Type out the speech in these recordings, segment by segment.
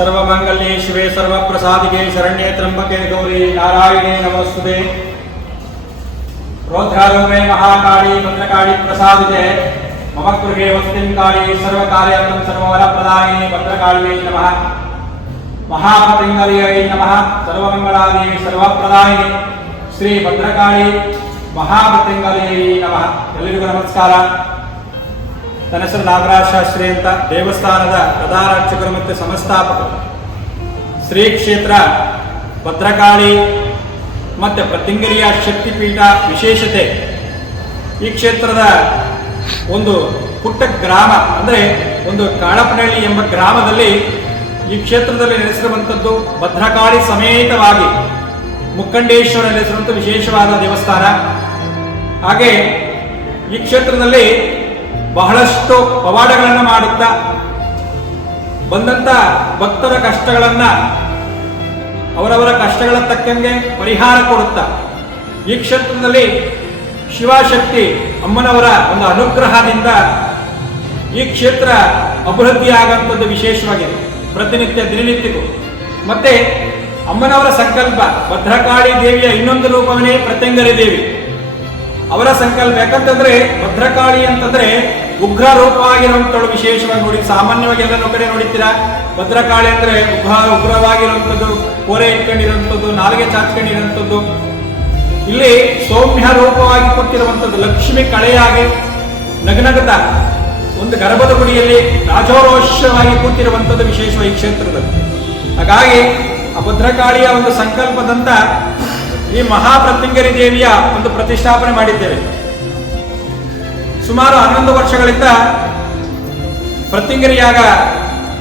ಸರ್ವಮಂಗಲ್ಯೇ ಶಿವೆ ಸರ್ವಪ್ರಸಾದಿಗೆ ಶರಣ್ಯೇ ತ್ರಂಬಕೆ ಗೌರಿ ನಾರಾಯಣೇ ನಮಸ್ತುತೆ ರೋದ್ರಾರೂಪೇ ಮಹಾಕಾಳಿ ಭದ್ರಕಾಳಿ ಪ್ರಸಾದಿತೆ ಮಮ ಗೃಹೇ ವಸ್ತಿಂ ಕಾಳಿ ಸರ್ವಕಾರ್ಯಾರ್ಥಂ ಸರ್ವವರಪ್ರದಾಯಿನಿ ಭದ್ರಕಾಳಿಯೈ ನಮಃ ಮಹಾಪತಿಂಗಲಿಯೈ ನಮಃ ಸರ್ವಮಂಗಳಾದಿ ಸರ್ವಪ್ರದಾಯಿನಿ ಶ್ರೀ ಭದ್ರಕಾಳಿ ಮಹಾಪತಿಂಗಲಿಯೈ ನಮಃ ಎಲ್ಲರಿಗೂ ನಮಸ್ಕಾರ ನನ್ನ ಹೆಸರು ನಾಗರಾಜ್ ಶಾಸ್ತ್ರಿ ಅಂತ ದೇವಸ್ಥಾನದ ಪ್ರಧಾನಾರ್ಚಕರು ಮತ್ತು ಸಂಸ್ಥಾಪಕರು. ಶ್ರೀ ಕ್ಷೇತ್ರ ಭದ್ರಕಾಳಿ ಮತ್ತು ಪ್ರತಿಂಗರಿಯ ಶಕ್ತಿಪೀಠ ವಿಶೇಷತೆ. ಈ ಕ್ಷೇತ್ರದ ಒಂದು ಪುಟ್ಟ ಗ್ರಾಮ ಅಂದರೆ ಒಂದು ಕಾಳಪನಹಳ್ಳಿ ಎಂಬ ಗ್ರಾಮದಲ್ಲಿ ಈ ಕ್ಷೇತ್ರದಲ್ಲಿ ನೆಲೆಸಿರುವಂಥದ್ದು ಭದ್ರಕಾಳಿ ಸಮೇತವಾಗಿ ಮುಕ್ಕಂಡೇಶ್ವರ ನೆಲೆಸಿರುವಂಥ ವಿಶೇಷವಾದ ದೇವಸ್ಥಾನ. ಹಾಗೆ ಈ ಕ್ಷೇತ್ರದಲ್ಲಿ ಬಹಳಷ್ಟು ಪವಾಡಗಳನ್ನು ಮಾಡುತ್ತಾ ಬಂದಂತ ಭಕ್ತರ ಕಷ್ಟಗಳನ್ನ ಅವರವರ ಕಷ್ಟಗಳ ತಕ್ಕಂಗೆ ಪರಿಹಾರ ಕೊಡುತ್ತಾ ಈ ಕ್ಷೇತ್ರದಲ್ಲಿ ಶಿವಶಕ್ತಿ ಅಮ್ಮನವರ ಒಂದು ಅನುಗ್ರಹದಿಂದ ಈ ಕ್ಷೇತ್ರ ಅಭಿವೃದ್ಧಿ ಆಗುವಂಥದ್ದು ವಿಶೇಷವಾಗಿದೆ. ಪ್ರತಿನಿತ್ಯ ದಿನನಿತ್ಯಕ್ಕೂ. ಮತ್ತೆ ಅಮ್ಮನವರ ಸಂಕಲ್ಪ, ಭದ್ರಕಾಳಿ ದೇವಿಯ ಇನ್ನೊಂದು ರೂಪವೇ ಪ್ರತ್ಯಂಗರಿ ದೇವಿ. ಅವರ ಸಂಕಲ್ಪ ಯಾಕಂತಂದ್ರೆ ಭದ್ರಕಾಳಿ ಅಂತಂದ್ರೆ ಉಗ್ರ ರೂಪವಾಗಿರುವಂತಳು ವಿಶೇಷವಾಗಿ ನೋಡಿ, ಸಾಮಾನ್ಯವಾಗಿ ಎಲ್ಲ ಕಡೆ ನೋಡಿದ್ದೀರಾ? ಭದ್ರಕಾಳಿ ಅಂದ್ರೆ ಉಗ್ರ, ಉಗ್ರವಾಗಿರುವಂಥದ್ದು, ಕೋರೆ ಇಟ್ಕೊಂಡಿರುವಂಥದ್ದು, ನಾಲಿಗೆ ಚಾಚ್ಕೊಂಡಿರುವಂಥದ್ದು. ಇಲ್ಲಿ ಸೌಮ್ಯ ರೂಪವಾಗಿ ಕೊಟ್ಟಿರುವಂಥದ್ದು ಲಕ್ಷ್ಮಿ ಕಳೆಯಾಗಿ ನಗನಗತ. ಒಂದು ಗರ್ಭದ ಗುಡಿಯಲ್ಲಿ ರಾಜೋರೋಷವಾಗಿ ಕೂತಿರುವಂಥದ್ದು ವಿಶೇಷವಾಗಿ ಕ್ಷೇತ್ರದ ಹಾಗಾಗಿ ಆ ಭದ್ರಕಾಳಿಯ ಒಂದು ಸಂಕಲ್ಪದಂತ ಈ ಮಹಾಪ್ರತ್ಯಂಗರಿ ದೇವಿಯ ಒಂದು ಪ್ರತಿಷ್ಠಾಪನೆ ಮಾಡಿದ್ದೇವೆ. ಸುಮಾರು ಹನ್ನೊಂದು ವರ್ಷಗಳಿಂದ ಪ್ರತಿಂಗರಿಯಾಗ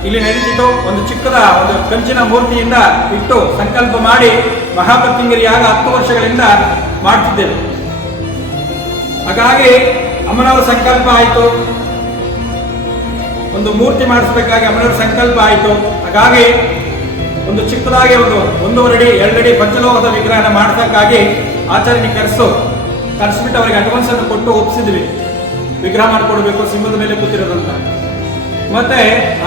ಇಲ್ಲಿ ನಡೆದಿತ್ತು ಒಂದು ಚಿಕ್ಕದ ಒಂದು ಕಂಚಿನ ಮೂರ್ತಿಯಿಂದ ಇಟ್ಟು ಸಂಕಲ್ಪ ಮಾಡಿ ಮಹಾಪ್ರತಿಂಗರಿಯಾಗ ಹತ್ತು ವರ್ಷಗಳಿಂದ ಮಾಡ್ತಿದ್ದೇವೆ. ಹಾಗಾಗಿ ಅಮ್ಮನವರ ಸಂಕಲ್ಪ ಆಯಿತು. ಒಂದು ಮೂರ್ತಿ ಮಾಡಿಸ್ಬೇಕಾಗಿ ಅಮ್ಮನವರ ಸಂಕಲ್ಪ ಆಯಿತು. ಹಾಗಾಗಿ ಒಂದು ಚಿಕ್ಕದಾಗಿ ಒಂದು ಒಂದೂವರೆ ಅಡಿ, ಎರಡಡಿ ಪಂಚಲೋಹದ ವಿಗ್ರಹನ ಮಾಡಿಸಕ್ಕಾಗಿ ಆಚರಣೆ ಕರೆಸು. ಕರೆಸ್ಬಿಟ್ಟು ಅವರಿಗೆ ಅಡ್ವಾನ್ಸ್ ಅನ್ನು ಕೊಟ್ಟು ಒಪ್ಪಿಸಿದ್ವಿ. ವಿಗ್ರಹ ಮಾಡಿಕೊಡ್ಬೇಕು, ಸಿಂಹದ ಮೇಲೆ ಕೂತಿರೋದಂತ. ಮತ್ತೆ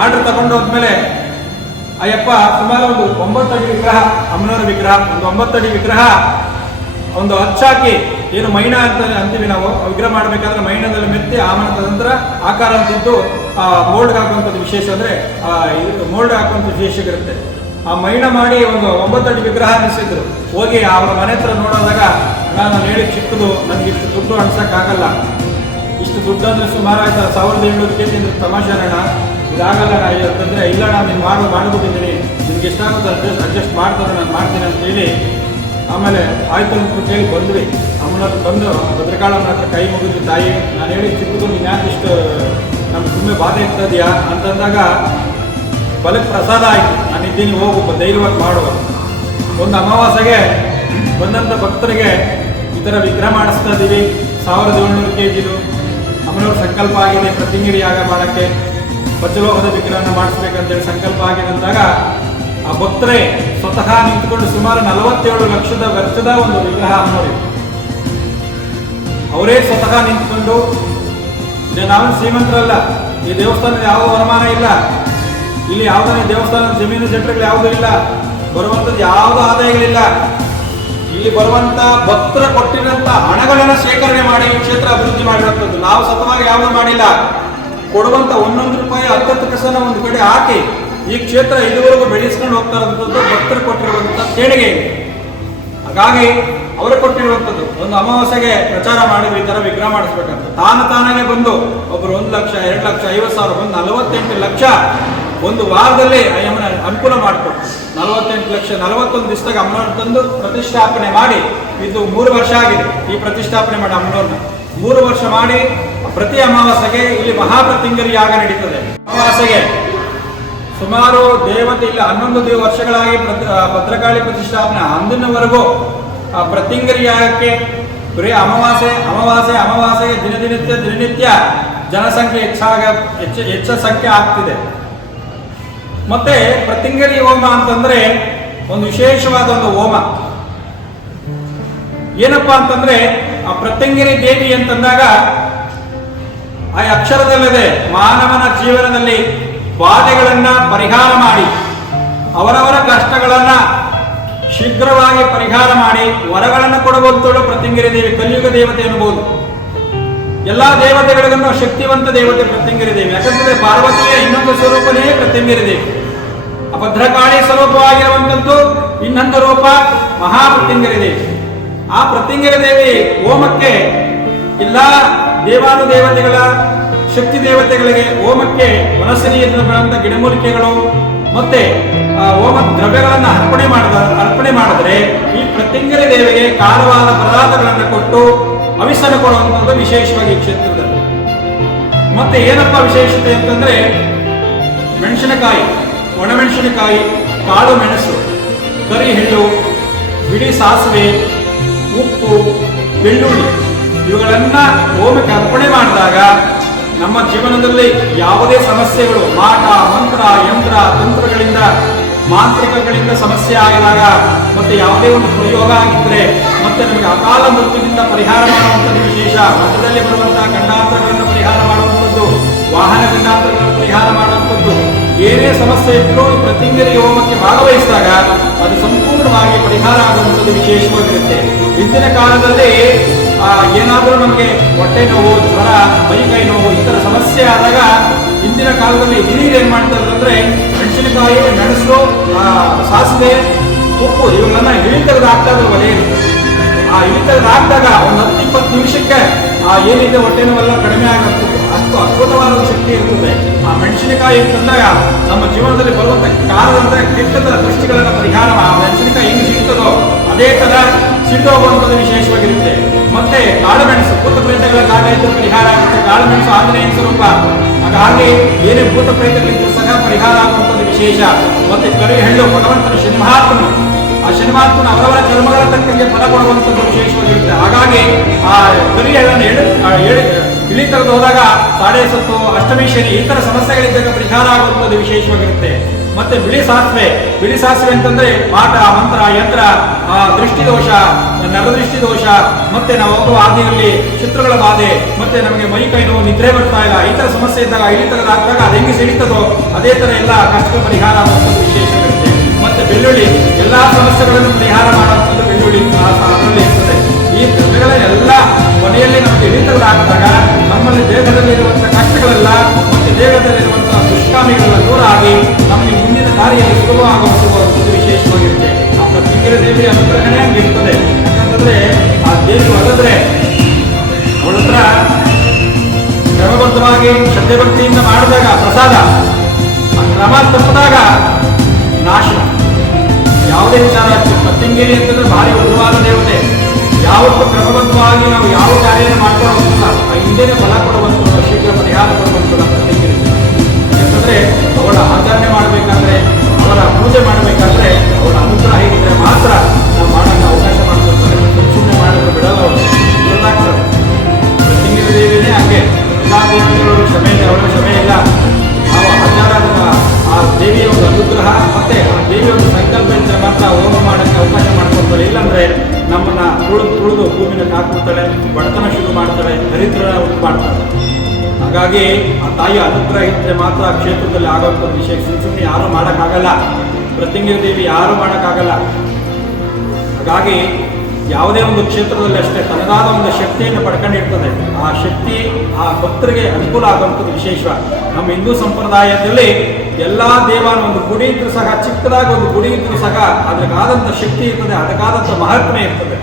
ಆರ್ಡರ್ ತಗೊಂಡು ಹೋದ್ಮೇಲೆ ಅಯ್ಯಪ್ಪ, ಸುಮಾರು ಒಂದು ಒಂಬತ್ತಡಿ ವಿಗ್ರಹ, ಅಮ್ಮನವರ ವಿಗ್ರಹ, ಒಂದು ಒಂಬತ್ತಡಿ ವಿಗ್ರಹ, ಒಂದು ಹಚ್ಚಾಕಿ, ಏನು ಮೈನ ಅಂತ ಅಂತೀವಿ ನಾವು ವಿಗ್ರಹ ಮಾಡಬೇಕಾದ್ರೆ ಮೈನದಲ್ಲಿ ಮೆತ್ತಿ ಆಮನ ನಂತರ ಆಕಾರ ಅಂತಿದ್ದು, ಆ ಮೋಲ್ಡ್ ಹಾಕುವಂಥದ್ದು ವಿಶೇಷ ಅಂದ್ರೆ, ಆ ಮೋಲ್ಡ್ ಹಾಕುವಂಥ ವಿಶೇಷ ಇರುತ್ತೆ. ಆ ಮೈನ ಮಾಡಿ ಒಂದು ಒಂಬತ್ತಡಿ ವಿಗ್ರಹ ಅನಿಸಿದ್ರು ಹೋಗಿ ಅವರ ಮನೆ ಹತ್ರ ನೋಡೋದಾಗ, ನಾನು ಹೇಳಿ ಚಿಕ್ಕದು, ನನಗೆ ಇಷ್ಟು ದುಡ್ಡು ಅನ್ಸಕ್ಕಾಗಲ್ಲ. ಇಷ್ಟು ದುಡ್ಡು ಅಂದ್ರೆ ಸುಮಾರು ಆಯ್ತು? ಸಾವಿರದ ಏಳ್ನೂರು ಕೆ ಜಿ ಅಂದ್ರೆ ತಮಾಷೆ ಅಣ್ಣ. ಇದಾಗಲ್ಲ ನಾ ಅಂತಂದ್ರೆ, ಇಲ್ಲ ನಾನು ನೀನು ಮಾಡು, ಮಾಡಿಬಿಟ್ಟಿದ್ದೀನಿ. ನಿಮ್ಗೆ ಎಷ್ಟಾಗುತ್ತೆ ಅಡ್ಜಸ್ಟ್ ಅಡ್ಜಸ್ಟ್ ಮಾಡ್ತಾರೆ ನಾನು ಮಾಡ್ತೀನಿ ಅಂತ ಹೇಳಿ ಆಮೇಲೆ ಆಯ್ತು ಅಂತ ಹೇಳಿ ಬಂದ್ವಿ. ಅಮ್ಮನ ಬಂದು ಭದ್ರಕಾಳಮ್ಮನ ಹತ್ರ ಕೈ ಮುಗಿದ್ರು ತಾಯಿ, ನಾನು ಹೇಳಿ ಚಿಕ್ಕದು ನೀನು ಯಾಕೆ ಇಷ್ಟು ನಮ್ಗೆ ಸುಮ್ಮನೆ ಬಾಧೆ ಇರ್ತದೆಯಾ ಅಂತಂದಾಗ ಬಲಕ್ಕೆ ಪ್ರಸಾದ ಆಯ್ತು. ನಾನು ಇದ್ದೀನಿ, ಹೋಗು ಧೈರ್ಯವಾಗಿ ಮಾಡುವ ಒಂದು ಅಮಾವಾಸ್ಯೆಗೆ ಬಂದಂಥ ಭಕ್ತರಿಗೆ ಈ ಥರ ವಿಗ್ರಹ ಮಾಡಿಸ್ತಾ ಇದ್ದೀವಿ ಸಾವಿರದ ಏಳ್ನೂರು ಕೆ ಜಿದು. ಅಮ್ಮನವ್ರ ಸಂಕಲ್ಪ ಆಗಿದೆ ಪ್ರತಿಂಗಿರಿ ಯಾಗ ಮಾಡೋಕ್ಕೆ ಪಂಚಲೋಹದ ವಿಗ್ರಹವನ್ನು ಮಾಡಿಸ್ಬೇಕಂತೇಳಿ ಸಂಕಲ್ಪ ಆಗಿದೆ ಅಂದಾಗ ಆ ಭಕ್ತರೇ ಸ್ವತಃ ನಿಂತುಕೊಂಡು ಸುಮಾರು ನಲವತ್ತೇಳು ಲಕ್ಷದ ವೆಚ್ಚದ ಒಂದು ವಿಗ್ರಹ ನೋಡಿ ಅವರೇ ಸ್ವತಃ ನಿಂತ್ಕೊಂಡು ನಾವು ಶ್ರೀಮಂತರಲ್ಲ, ಈ ದೇವಸ್ಥಾನದ ಯಾವ ವರಮಾನ ಇಲ್ಲ, ಇಲ್ಲಿ ಯಾವುದೇ ದೇವಸ್ಥಾನದ ಜಮೀನು ಜಟ್ರುಗಳು ಯಾವುದೂ ಇಲ್ಲ, ಬರುವಂಥದ್ದು ಯಾವುದೂ ಆದಾಯಗಳಿಲ್ಲ. ಇಲ್ಲಿ ಬರುವಂತ ಭಕ್ತರ ಕೊಟ್ಟಿರುವಂತ ಹಣಗಳನ್ನ ಶೇಖರಣೆ ಮಾಡಿ ಈ ಕ್ಷೇತ್ರ ಅಭಿವೃದ್ಧಿ ಮಾಡಿರುವಂಥದ್ದು ನಾವು ಸತವಾಗಿ ಯಾವುದೂ ಮಾಡಿಲ್ಲ. ಕೊಡುವಂತ ಒಂದೊಂದು ರೂಪಾಯಿ ಹತ್ತತ್ತು ಕಸನ ಒಂದು ಕಡೆ ಹಾಕಿ ಈ ಕ್ಷೇತ್ರ ಇದುವರೆಗೂ ಬೆಳೆಸ್ಕೊಂಡು ಹೋಗ್ತಾ ಇರೋಂಥದ್ದು ಭಕ್ತರು ಕೊಟ್ಟಿರುವಂತ ದೇಣಿಗೆ ಹಾಗಾಗಿ ಅವರು ಕೊಟ್ಟಿರುವಂಥದ್ದು ಒಂದು ಅಮಾವಾಸ್ಯೆಗೆ ಪ್ರಚಾರ ಮಾಡಿದ್ರು ಈ ತರ ವಿಗ್ರಹ ಮಾಡಿಸ್ಬೇಕಂತ. ತಾನು ತಾನಾಗೆ ಬಂದು ಒಬ್ರು ಒಂದು ಲಕ್ಷ, ಎರಡು ಲಕ್ಷ, ಐವತ್ತು ಸಾವಿರ ಬಂದು ನಲವತ್ತೆಂಟು ಲಕ್ಷ ಒಂದು ವಾರದಲ್ಲಿ ಅಯ್ಯಮ್ಮನ ಅನುಕೂಲ ಮಾಡಿಕೊಟ್ಟು ನಲವತ್ತೆಂಟು ಲಕ್ಷ ನಲವತ್ತೊಂದು ದಿವಸದಾಗ ಅಮ್ಮನ ತಂದು ಪ್ರತಿಷ್ಠಾಪನೆ ಮಾಡಿ, ಇದು ಮೂರು ವರ್ಷ ಆಗಿದೆ ಈ ಪ್ರತಿಷ್ಠಾಪನೆ ಮಾಡಿ ಅಮ್ಮನವ್ರನ್ನ. ಮೂರು ವರ್ಷ ಮಾಡಿ ಪ್ರತಿ ಅಮಾವಾಸ್ಯೆಗೆ ಇಲ್ಲಿ ಮಹಾಪ್ರತಿಂಗರಿ ಯಾಗ ನಡೀತದೆ. ಅಮಾವಾಸ್ಯೆಗೆ ಸುಮಾರು ದೇವತೆ, ಇಲ್ಲ ಹನ್ನೊಂದು ದೇವ ವರ್ಷಗಳಾಗಿ ಪತ್ರಕಾಳಿ ಪ್ರತಿಷ್ಠಾಪನೆ ಅಂದಿನವರೆಗೂ ಆ ಪ್ರತಿಂಗರಿ ಯಾಗಕ್ಕೆ ಬರೀ ಅಮಾವಾಸ್ಯೆ ಅಮಾವಾಸ್ಯೆ, ಅಮಾವಾಸ್ಯೆಗೆ ದಿನದಿನಿತ್ಯ ದಿನನಿತ್ಯ ಜನಸಂಖ್ಯೆ ಹೆಚ್ಚಾಗ ಹೆಚ್ಚು ಹೆಚ್ಚ ಸಂಖ್ಯೆ ಆಗ್ತಿದೆ. ಮತ್ತೆ ಪ್ರತಿಂಗರಿ ಹೋಮ ಅಂತಂದ್ರೆ ಒಂದು ವಿಶೇಷವಾದ ಒಂದು ಹೋಮ. ಏನಪ್ಪಾ ಅಂತಂದ್ರೆ ಆ ಪ್ರತ್ಯಂಗಿರಿ ದೇವಿ ಅಂತಂದಾಗ ಆ ಅಕ್ಷರದಲ್ಲದೆ ಮಾನವನ ಜೀವನದಲ್ಲಿ ಬಾಧೆಗಳನ್ನ ಪರಿಹಾರ ಮಾಡಿ, ಅವರವರ ಕಷ್ಟಗಳನ್ನ ಶೀಘ್ರವಾಗಿ ಪರಿಹಾರ ಮಾಡಿ, ವರಗಳನ್ನು ಕೊಡುವಂತಳು ಪ್ರತಿಂಗಿರಿ ದೇವಿ, ಕಲಿಯುಗ ದೇವತೆ ಎನ್ನುವುದು. ಎಲ್ಲಾ ದೇವತೆಗಳಿಗೂ ಶಕ್ತಿವಂತ ದೇವತೆ ಪ್ರತ್ಯಂಗಿರಿ ದೇವಿ ಯಾಕಂತಂದ್ರೆ ಪಾರ್ವತಿಯ ಇನ್ನೊಂದು ಸ್ವರೂಪನೇ ಪ್ರತ್ಯಂಗಿರಿ ದೇವಿ ಅಭದ್ರಕಾಳಿ ಭದ್ರಕಾಳಿ ಸ್ವರೂಪವಾಗಿರುವಂತದ್ದು ಇನ್ನೊಂದು ರೂಪ ಮಹಾಪ್ರತ್ಯಂಗಿರಿ ದೇವಿ ಆ ಪ್ರತ್ಯಂಗಿರಿ ದೇವಿ ಓಮಕ್ಕೆ ಎಲ್ಲಾ ದೇವಾನು ದೇವತೆಗಳ, ಶಕ್ತಿ ದೇವತೆಗಳಿಗೆ ಓಮಕ್ಕೆ ಮನಸ್ಸಿನಿ ಬರುವಂತ ಗಿಡಮೂಲಿಕೆಗಳು ಮತ್ತೆ ಓಮ ದ್ರವ್ಯಗಳನ್ನ ಅರ್ಪಣೆ ಮಾಡಿದ, ಅರ್ಪಣೆ ಮಾಡಿದ್ರೆ ಈ ಪ್ರತ್ಯಂಗಿರಿ ದೇವಿಗೆ ಕಾಲವಾದ ಪದಾರ್ಥಗಳನ್ನು ಕೊಟ್ಟು ಅವಿಸನ್ನು ಕೊಡುವಂಥದ್ದು ವಿಶೇಷವಾಗಿ ಈ ಕ್ಷೇತ್ರದಲ್ಲಿ. ಮತ್ತೆ ಏನಪ್ಪ ವಿಶೇಷತೆ ಅಂತಂದ್ರೆ, ಮೆಣಸಿನಕಾಯಿ, ಒಣಮೆಣಸಿನಕಾಯಿ, ಕಾಳು ಮೆಣಸು, ಕರಿ ಹಿಳ್ಳು ಬಿಳಿ ಸಾಸಿವೆ, ಉಪ್ಪು, ಬೆಳ್ಳುಳ್ಳಿ, ಇವುಗಳನ್ನ ಹೋಮಕ್ಕೆ ಅರ್ಪಣೆ ಮಾಡಿದಾಗ ನಮ್ಮ ಜೀವನದಲ್ಲಿ ಯಾವುದೇ ಸಮಸ್ಯೆಗಳು, ಮಾಟ, ಮಂತ್ರ, ಯಂತ್ರ, ತಂತ್ರಗಳಿಂದ ಮಾಂತ್ರಿಕಗಳಿಂದ ಸಮಸ್ಯೆ ಆಗಿದಾಗ ಮತ್ತೆ ಯಾವುದೇ ಒಂದು ಪ್ರಯೋಗ ಆಗಿದ್ರೆ ಮತ್ತೆ ನಮಗೆ ಅಕಾಲ ಮೃತ್ಯುವಿನಿಂದ ಪರಿಹಾರ ಮಾಡುವಂಥದ್ದು ವಿಶೇಷ. ಮಧ್ಯದಲ್ಲಿ ಬರುವಂತಹ ಗಂಡಾಂತರಗಳನ್ನು ಪರಿಹಾರ ಮಾಡುವಂಥದ್ದು, ವಾಹನ ಗಂಡಾಂತರಗಳನ್ನು ಪರಿಹಾರ ಮಾಡುವಂಥದ್ದು. ಏನೇ ಸಮಸ್ಯೆ ಇದ್ರೂ ಪ್ರತಿಂಗರಿ ಹೋಮಕ್ಕೆ ಭಾಗವಹಿಸಿದಾಗ ಅದು ಸಂಪೂರ್ಣವಾಗಿ ಪರಿಹಾರ ಆಗುವಂಥದ್ದು ವಿಶೇಷವಾಗಿರುತ್ತೆ. ಹಿಂದಿನ ಕಾಲದಲ್ಲಿ ಏನಾದರೂ ನಮಗೆ ಹೊಟ್ಟೆ ನೋವು, ಜ್ವರ ಮೈಕೈ ನೋವು ಈ ಸಮಸ್ಯೆ ಆದಾಗ ಹಿಂದಿನ ಕಾಲದಲ್ಲಿ ಹಿರಿಯರು ಏನ್ ಮಾಡ್ತಾರೆ ಅಂದ್ರೆ ಮೆಣಸಿನಕಾಯಿ ಮೆಣಸು ಸಾಸಿವೆ, ಉಪ್ಪು ಇವುಗಳನ್ನ ಇಳಿ ತೆಗೆದು ಹಾಕ್ತಾ ಒಲೆಯಲ್ಲಿ ಆ ಇಳಿ ತೆಗೆದು ಹಾಕಿದಾಗ ಒಂದು ಹತ್ತು ಇಪ್ಪತ್ತು ನಿಮಿಷಕ್ಕೆ ಆ ಏನಿದೆ ಹೊಟ್ಟೆ ನೋವೆಲ್ಲ ಕಡಿಮೆ ಆಗುತ್ತೆ. ಅಷ್ಟು ಅದ್ಭುತವಾದ ಶಕ್ತಿ ಇರ್ತದೆ. ಆ ಮೆಣಸಿನಕಾಯಿ ಅಂತಂದಾಗ ನಮ್ಮ ಜೀವನದಲ್ಲಿ ಬರುವಂತಹ ಕಾಲದಂತ ಕೆಟ್ಟದ ದೃಷ್ಟಿಗಳನ್ನ ಪರಿಹಾರ ಆ ಮೆಣಸಿನಕಾಯಿ ಹೆಂಗ್ ಸಿಗ್ತದೋ ಅದೇ ತರ ಸಿಟ್ಟು ಹೋಗುವಂಥದ್ದು ವಿಶೇಷವಾಗಿರುತ್ತೆ. ಮತ್ತೆ ಕಾಳುಮೆಣಸು, ಭೂತ ಪ್ರೇತಗಳ ಕಾಟ ಇದ್ದು ಪರಿಹಾರ ಆಗುತ್ತೆ. ಕಾಳು ಮೆಣಸು ಆಂಜನೇಯ ಸ್ವರೂಪ. ಹಾಗಾಗಿ ಏನೇ ಭೂತ ಪ್ರೇತಗಳಿದ್ರು ಸಹ ಪರಿಹಾರ ಆಗುವಂಥದ್ದು ವಿಶೇಷ. ಮತ್ತೆ ಕರಿ ಹೆಣ್ಣು ಭಗವಂತನ ಸಿಂಹಾತ್ಮ ಆ ಸಿಂಹಾತ್ಮನ ಅವರವರ ಕರ್ಮಗಳ ತಕ್ಕಂಗೆ ಫಲ ಕೊಡುವಂಥದ್ದು ವಿಶೇಷವಾಗಿರುತ್ತೆ ಹಾಗಾಗಿ ಆ ಕರಿ ಹೆಣ್ಣನ್ನು ಎಳೆ ಇಳಿತರದ್ದು ಹೋದಾಗ ಸಾಡೆ ಸತ್ತು ಅಷ್ಟಮಿ ಶನಿ ಈ ತರ ಸಮಸ್ಯೆಗಳಿದ್ದಾಗ ಪರಿಹಾರ ಆಗುವಂಥದ್ದು ವಿಶೇಷವಾಗಿರುತ್ತೆ. ಮತ್ತೆ ಬಿಳಿ ಸಾಸಿವೆ ಬಿಳಿ ಸಾಸಿವೆ ಅಂತಂದ್ರೆ ಪಾಠ ಮಂತ್ರ ಯಂತ್ರ ಆ ದೃಷ್ಟಿ ದೋಷ ನರದೃಷ್ಟಿ ದೋಷ ಮತ್ತೆ ನಾವು ಹೋಗುವ ಹಾದಿಯಲ್ಲಿ ಚಿತ್ರಗಳ ಬಾಧೆ ಮತ್ತೆ ನಮಗೆ ಮೈ ಕೈ ನೋವು ನಿದ್ರೆ ಬರ್ತಾ ಇಲ್ಲ ಈ ತರ ಸಮಸ್ಯೆ ಇದ್ದಾಗ ಈ ಥರದ ಆದಾಗ ಅದು ಹೆಂಗೆ ಸಿಡಿತದೋ ಅದೇ ತರ ಎಲ್ಲ ಕಷ್ಟ ಪರಿಹಾರ ವಿಶೇಷವಿರುತ್ತೆ ಮತ್ತೆ ಬೆಳ್ಳುಳ್ಳಿ ಎಲ್ಲಾ ಸಮಸ್ಯೆಗಳನ್ನು ಪರಿಹಾರ ಮಾಡುವಂಥದ್ದು ಬೆಳ್ಳುಳ್ಳಿ ಅದರಲ್ಲಿ ಇರ್ತದೆ ಈ ದ್ರವ್ಯಗಳೆಲ್ಲ ಕೊನೆಯಲ್ಲಿ ನಮಗೆ ಹಾಕಿದಾಗ ನಮ್ಮಲ್ಲಿ ದೇಹದಲ್ಲಿರುವಂತಹ ಕಷ್ಟಗಳೆಲ್ಲ ಮತ್ತು ದೇಹದಲ್ಲಿರುವಂತಹ ದುಷ್ಕಾಮಿಗಳೆಲ್ಲ ದೂರ ಆಗಿ ನಮಗೆ ಮುಂದಿನ ದಾರಿಯಲ್ಲಿ ಸುಲಭ ಆಗುವಂತಹ ವಿಶೇಷವಾಗಿರುತ್ತೆ. ಆ ಪ್ರತಿಕ್ರಿಯೆ ದೇವಿಯ ಅನುಗ್ರಹಣೆ ಆಗಿರ್ತದೆ ಯಾಕಂತಂದ್ರೆ ಆ ದೇವಿ ಹೊಲದ್ರೆ ಅವಳ ಹತ್ರ ಕ್ರಮಬದ್ಧವಾಗಿ ಶ್ರದ್ಧೆ ಭಕ್ತಿಯಿಂದ ಮಾಡಿದಾಗ ಪ್ರಸಾದ, ಆ ಕ್ರಮ ತಪ್ಪಿದಾಗ ನಾಶ. ಯಾವುದೇ ವಿಚಾರ ಆಗ್ತದೆ ಅಂತಂದ್ರೆ ಭಾರಿ ಉಗ್ರವಾದ ದೇವತೆ. ಯಾವತ್ತು ಕ್ರಮಬದ್ಧವಾಗಿ ನಾವು ಯಾವ ಕಾರ್ಯನ ಹಾಗಾಗಿ ಆ ತಾಯಿ ಅನುಗ್ರಹ ಇದ್ದರೆ ಮಾತ್ರ ಆ ಕ್ಷೇತ್ರದಲ್ಲಿ ಆಗೋಂಥ ವಿಷಯ ಸುಮ್ ಸುಮ್ಮನೆ ಯಾರೂ ಮಾಡೋಕ್ಕಾಗಲ್ಲ. ಪ್ರತಿಂಗಿರಿ ದೇವಿ ಯಾರೂ ಮಾಡೋಕ್ಕಾಗಲ್ಲ. ಹಾಗಾಗಿ ಯಾವುದೇ ಒಂದು ಕ್ಷೇತ್ರದಲ್ಲಿ ಅಷ್ಟೇ ತನ್ನದಾದ ಒಂದು ಶಕ್ತಿಯನ್ನು ಪಡ್ಕೊಂಡಿರ್ತದೆ. ಆ ಶಕ್ತಿ, ಆ ಭಕ್ತರಿಗೆ ಅನುಕೂಲ ಆಗುವಂಥದ್ದು ವಿಶೇಷ. ನಮ್ಮ ಹಿಂದೂ ಸಂಪ್ರದಾಯದಲ್ಲಿ ಎಲ್ಲ ದೇವಾನ ಒಂದು ಗುಡಿ ಇದ್ರೂ ಸಹ ಚಿಕ್ಕದಾಗಿ ಒಂದು ಗುಡಿ ಇದ್ರೂ ಸಹ ಅದಕ್ಕಾದಂಥ ಶಕ್ತಿ ಇರ್ತದೆ, ಅದಕ್ಕಾದಂಥ ಮಹಾತ್ಮೆ ಇರ್ತದೆ.